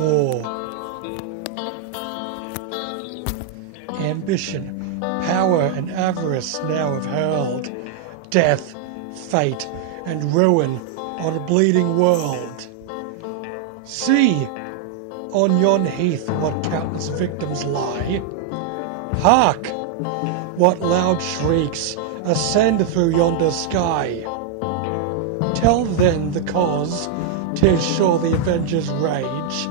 war. Ambition, power and avarice now have hurled death, fate and ruin on a bleeding world. See, on yon heath what countless victims lie. Hark! What loud shrieks ascend through yonder sky. Tell then the cause, 'tis sure the Avenger's rage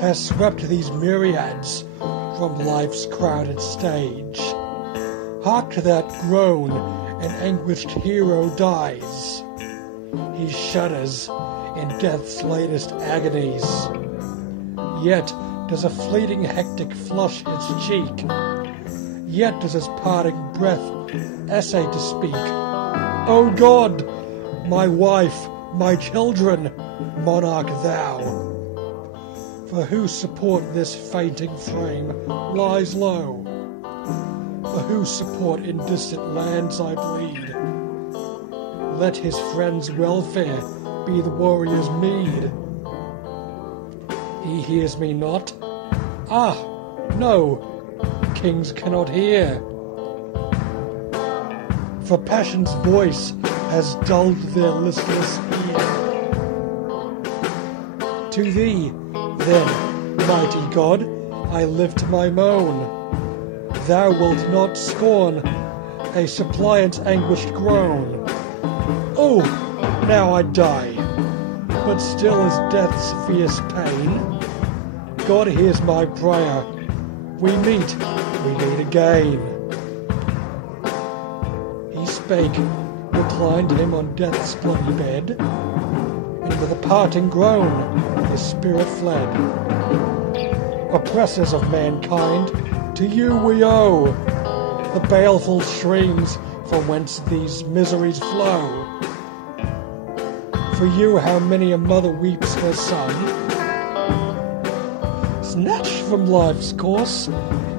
has swept these myriads from life's crowded stage. Hark to that groan, an anguished hero dies. He shudders in death's latest agonies. Yet does a fleeting hectic flush its cheek. Yet does his parting breath essay to speak. O God, my wife, my children, monarch thou. For whose support this fainting frame lies low. For whose support in distant lands I bleed. Let his friend's welfare be the warrior's meed. He hears me not? Ah, no, kings cannot hear. For passion's voice has dulled their listless ear. To thee, then, mighty God, I lift my moan. Thou wilt not scorn a suppliant's anguished groan. Oh, now I die, but still is death's fierce pain. God hears my prayer. We meet again. He spake, reclined him on death's bloody bed, and with a parting groan his spirit fled. Oppressors of mankind, to you we owe the baleful streams from whence these miseries flow. For you how many a mother weeps her son, snatched from life's course,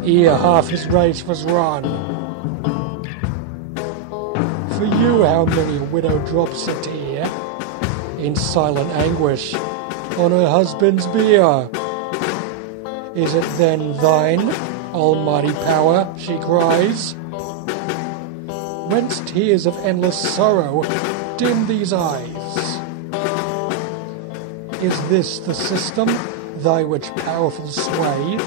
ere half his race was run. For you how many a widow drops a tear, in silent anguish, on her husband's bier. Is it then thine, almighty power, she cries? Whence tears of endless sorrow dim these eyes? Is this the system, thy which powerful sway?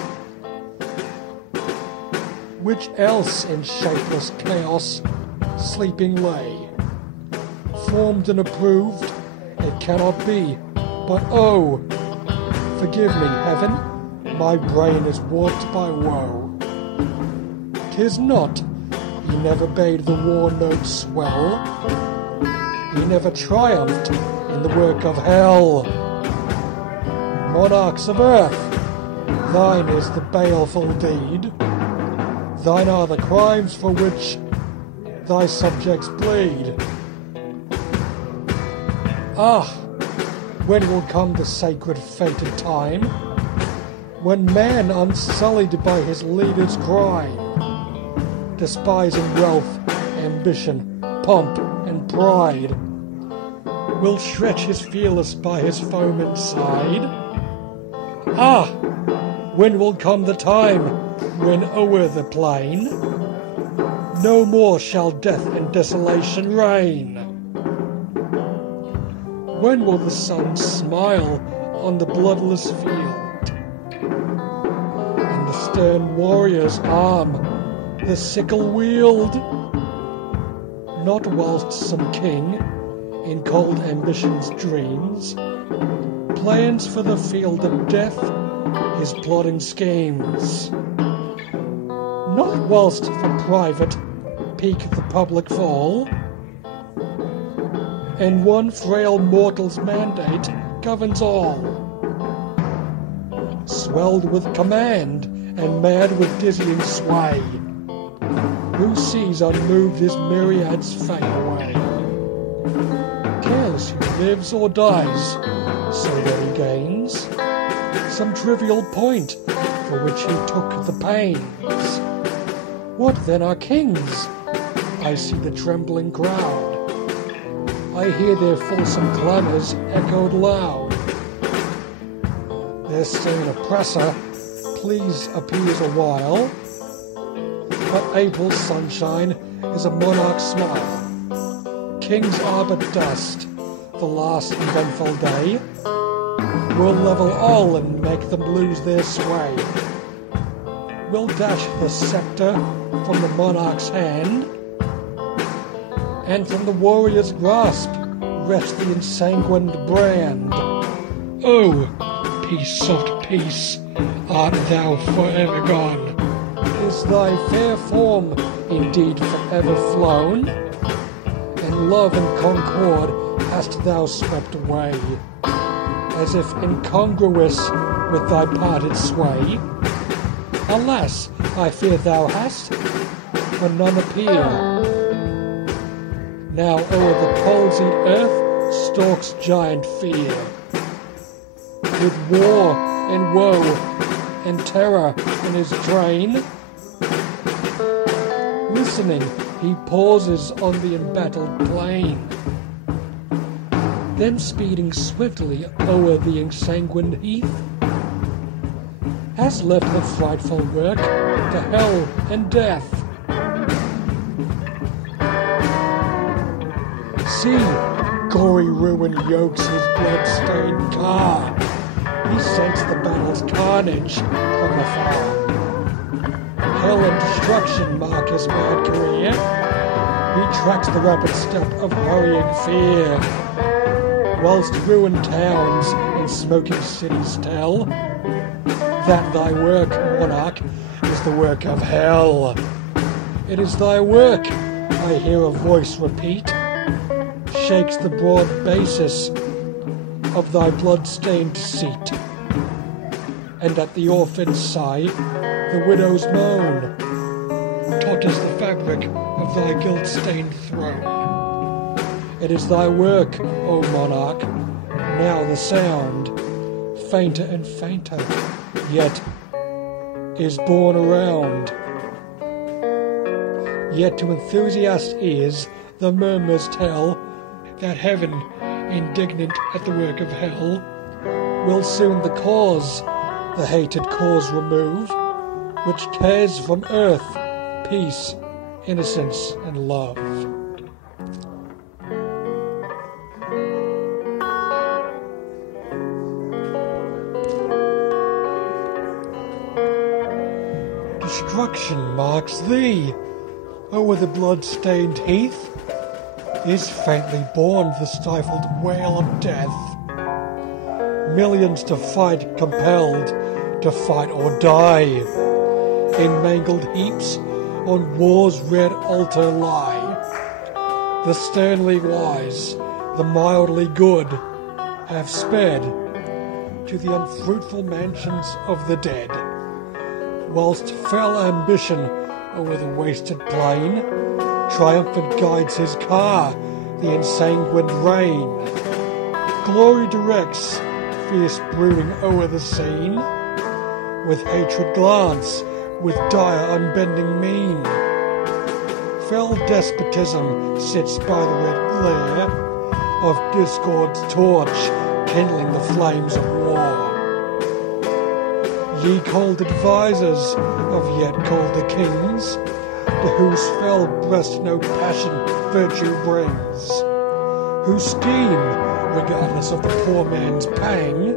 Which else in shapeless chaos sleeping lay? Formed and approved, it cannot be, but oh, forgive me, heaven, my brain is warped by woe. 'Tis not, he never bade the war note swell, he never triumphed in the work of hell. Monarchs of earth, thine is the baleful deed, thine are the crimes for which thy subjects bleed. Ah, when will come the sacred fated time, when man unsullied by his leader's crime, despising wealth, ambition, pomp and pride, will stretch his fearless by his foeman's side? Ah, when will come the time when o'er the plain no more shall death and desolation reign? When will the sun smile on the bloodless field, and the stern warrior's arm the sickle wield? Not whilst some king, in cold ambition's dreams, plans for the field of death his plotting schemes. Not whilst for private peak the public fall, and one frail mortal's mandate governs all. Swelled with command and mad with dizzying sway, who sees unmoved his myriads fade away? Careless who lives or dies, so that he gains some trivial point for which he took the pains. What then are kings? I see the trembling crowd, I hear their fulsome clamours echoed loud. their stern oppressor, please appease a while, but April's sunshine is a monarch's smile. Kings are but dust, the last eventful day will level all and make them lose their sway. We'll dash the scepter from the monarch's hand, and from the warrior's grasp rest the ensanguined brand. Oh, peace, soft peace, art thou forever gone? Is thy fair form indeed forever flown? And love and concord hast thou swept away, as if incongruous with thy parted sway? Alas, I fear thou hast, for none appear. Now o'er the palsied earth stalks giant fear, with war and woe and terror in his train. Listening, he pauses on the embattled plain, then speeding swiftly o'er the ensanguined heath, has left the frightful work to hell and death. See, gory ruin yokes his blood-stained car. He scents the battle's carnage from afar. Hell and destruction mark his mad career. He tracks the rapid step of hurrying fear, whilst ruined towns and smoking cities tell that thy work, monarch, is the work of hell. It is thy work, I hear a voice repeat, shakes the broad basis of thy blood-stained seat. And at the orphan's sigh, the widow's moan, totters the fabric of thy guilt-stained throne. It is thy work, O monarch, now the sound, fainter and fainter, yet is borne around. Yet to enthusiast ears the murmurs tell that heaven, indignant at the work of hell, will soon the hated cause remove, which tears from earth peace, innocence, and love. Destruction marks thee. O'er the blood-stained heath is faintly borne the stifled wail of death. Millions to fight compelled, to fight or die, in mangled heaps on war's red altar lie. The sternly wise, the mildly good, have sped to the unfruitful mansions of the dead, whilst fell ambition over the wasted plain triumphant guides his car, the ensanguined rain. Glory directs, fierce brooding o'er the scene, with hatred glance, with dire unbending mien. Fell despotism sits by the red glare of discord's torch, kindling the flames of war. Ye cold advisers of yet colder kings, to whose fell breast no passion virtue brings, who scheme regardless of the poor man's pang,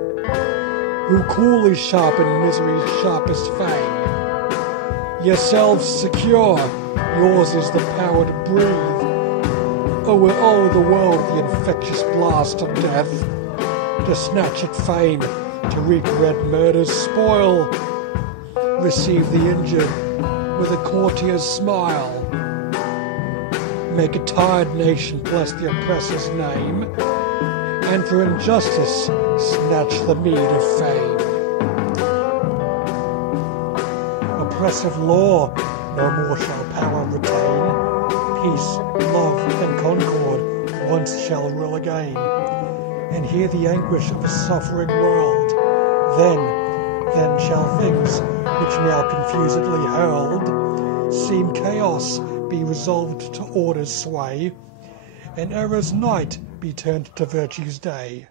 who coolly sharpen misery's sharpest fang. Yourselves secure, yours is the power to breathe o'er all the world the infectious blast of death, to snatch at fame, to reap red murder's spoil, receive the injured with a courtier's smile, make a tired nation bless the oppressor's name, and for injustice snatch the meed of fame. Oppressive law no more shall power retain, peace, love, and concord once shall rule again, and hear the anguish of a suffering world. Then shall things which now confusedly hurled seem chaos be resolved to order's sway, and error's night be turned to virtue's day.